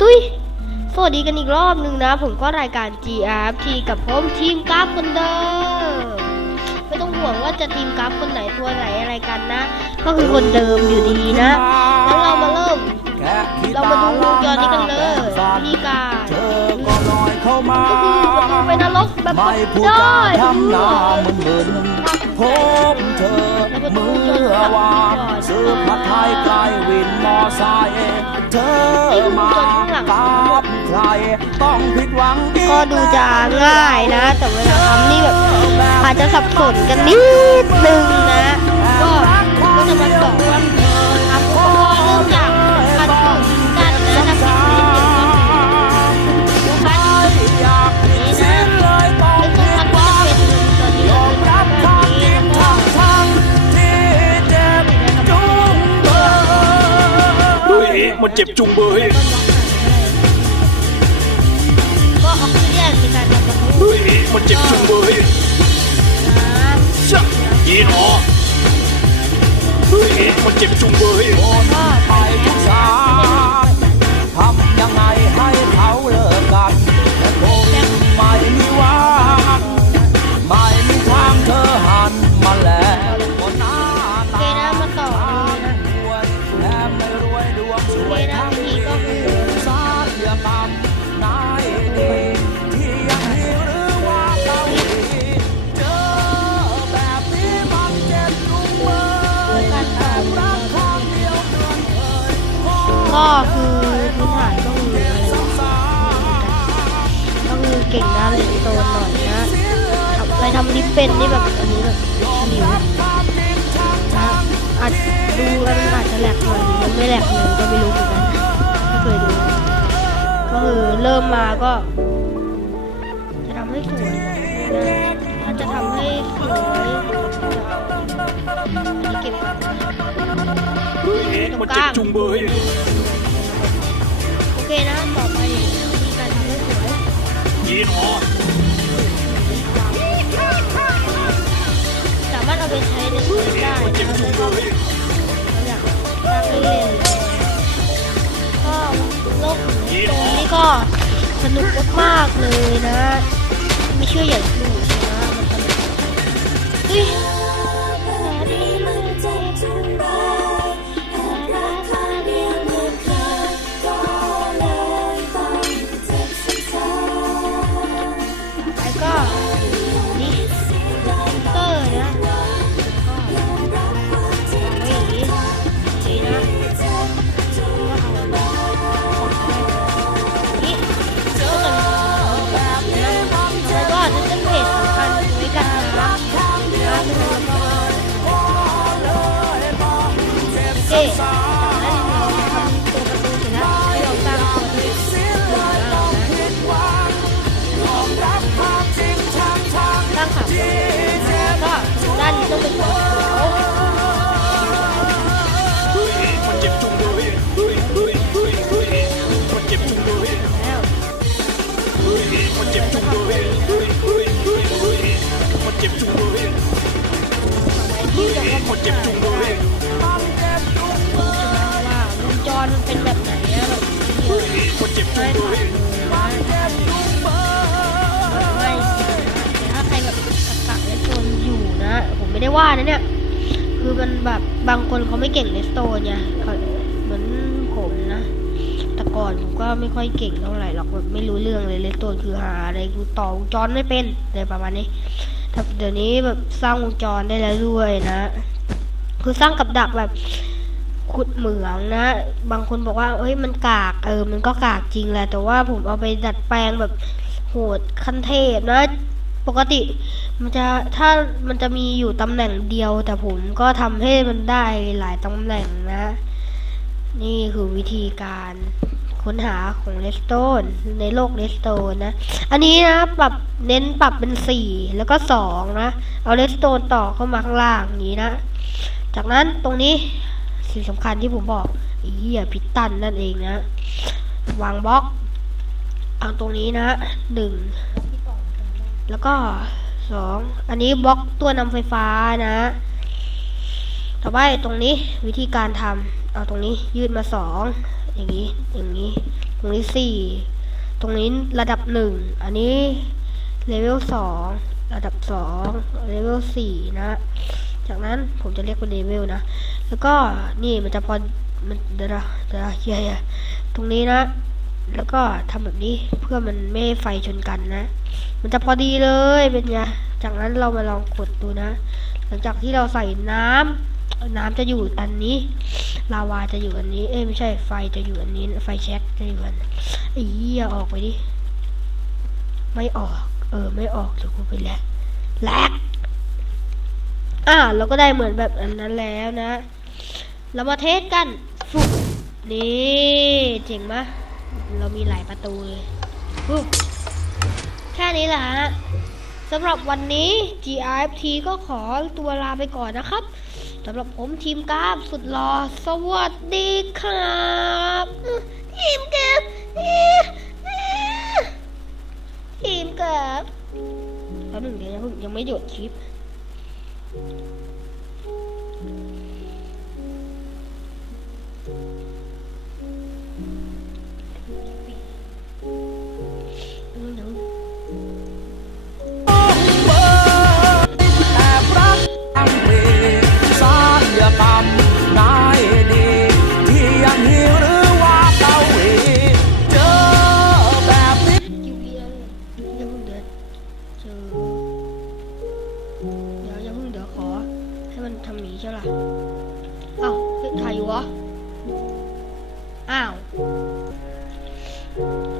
ตุ้ยสวัสดีกันอีกรอบหนึ่งนะ ผมก็รายการ GRT กับผมทีมกราฟคนเดิม ไม่ต้องห่วงว่าจะทีมกราฟคนไหนตัวไหนอะไรกันนะ ก็คือคนเดิมอยู่ดีนะ แล้วเรามาเริ่ม เรามาดูวงจรนี้กันเลยวิธีการเธอก็ลอยเข้ามาก็คือประตูไปนรกแบบไม่พูดได้จาทำหน้ามึนมึนๆพบเธอเมื่อวานซื้อผัดไทยใกล้วิน มอไซค์เธอมากับใครต้องผิดหวังก็ดูจะง่ายนะ แต่เวลาทำนี่แบบอาจจะสับสนกันนิดนึง ยมัน รทำดิฟเป็นนี่แบบอันนี้แบบหลิวนะอาจดูแล้วมันอาจจะแหลกหน่อยหรือมันไม่แหลกเลยก็ไม่รู้เหมือนกันไม่เคยดูก็คือเริ่มมาก็ จะทำให้สวยนะถ้าจะทำให้สวยเก็บก่อนเฮ้ยมันเจ็บจุงเบยโอเคนะต่อไปวิธีการทำให้สวยยีนอ ก็สนุกมากๆเลยนะ ไม่เชื่ออย่าดูนะมมันสนุก เป็นแบบไหนอะแบบเยมันเจ็บจุไม่งเบถ่ายยไม่ถ้าใครแบบกักเลสโตนอยู่นะ ผมไม่ได้ว่านะเนี่ย คือมันแบบบางคนเขาไม่เก่งเลสโตนไงเขาเหมือนผมนะ แต่ก่อนผมก็ไม่ค่อยเก่งเท่าไหร่หรอกไม่รู้เรื่องเลยเลสโตนคือหาอะไรกูต่อวงจรไม่เป็นอะไรประมาณนี้แต่เดี๋ยวนี้แบบสร้างวงจรได้แล้วด้วยนะ คือสร้างกับดักแบบ ขุดเหมืองนะ บางคนบอกว่า เอ้ยมันกาก เออ มันก็กากจริงแหละ แต่ว่าผมเอาไปดัดแปลงแบบโหดขั้นเทพนะ ปกติมันจะถ้ามันจะมีอยู่ตำแหน่งเดียว แต่ผมก็ทำให้มันได้หลายตำแหน่งนะ นี่คือวิธีการค้นหาของเลสโตนในโลกเลสโตนนะ อันนี้นะปรับเน้นปรับเป็นสี่แล้วก็สองนะ เอาเลสโตนต่อเข้ามาข้างล่างอย่างนี้นะ จากนั้นตรงนี้ สิ่งสำคัญที่ผมบอกอ้เหี้ยพิตันนั่นเองนะ วางบล็อก เอาตรงนี้นะหนึ่งแล้วก็สองอันนี้บล็อกตัวนำไฟฟ้านะต่อไปตรงนี้วิธีการทำเอาตรงนี้ยืดมาสองอย่างนี้อย่างนี้ ตรงนี้สี่ตรงนี้ระดับหนึ่งอันนี้เลเวลสองระดับสองเลเวลสี่นะ จากนั้นผมจะเรียกเป็นเลเวลนะ แล้วก็นี่มันจะพอ มันเดี๋ยวนะเดี๋ยวนะเฮียตรงนี้นะ แล้วก็ทำแบบนี้เพื่อมันไม่ให้ไฟชนกันนะ มันจะพอดีเลยเป็นไง จากนั้นเรามาลองกดดูนะ หลังจากที่เราใส่น้ำน้ำจะอยู่อันนี้ ลาวาจะอยู่อันนี้ เอ้ยไม่ใช่ ไฟจะอยู่อันนี้ ไฟแช็กจะอยู่อันไอ้เหี้ยออกไปดิ ไม่ออก เออ ไม่ออกเดี๋ยวกูไปแลกแลก อ่าเราก็ได้เหมือนแบบอันนั้นแล้วนะ เรามาเทสกันฟุบนี่เจ๋งมะเรามีหลายประตูเลยฟุบแค่นี้แหละฮะสำหรับวันนี้ GRFT ก็ขอตัวลาไปก่อนนะครับสำหรับผมทีมกราฟสุดหล่อสวัสดีครับทีมกราฟทีมกราฟแล้วหนึ่งเดี๋ยวยังไม่หยุดคลิป ยัง เ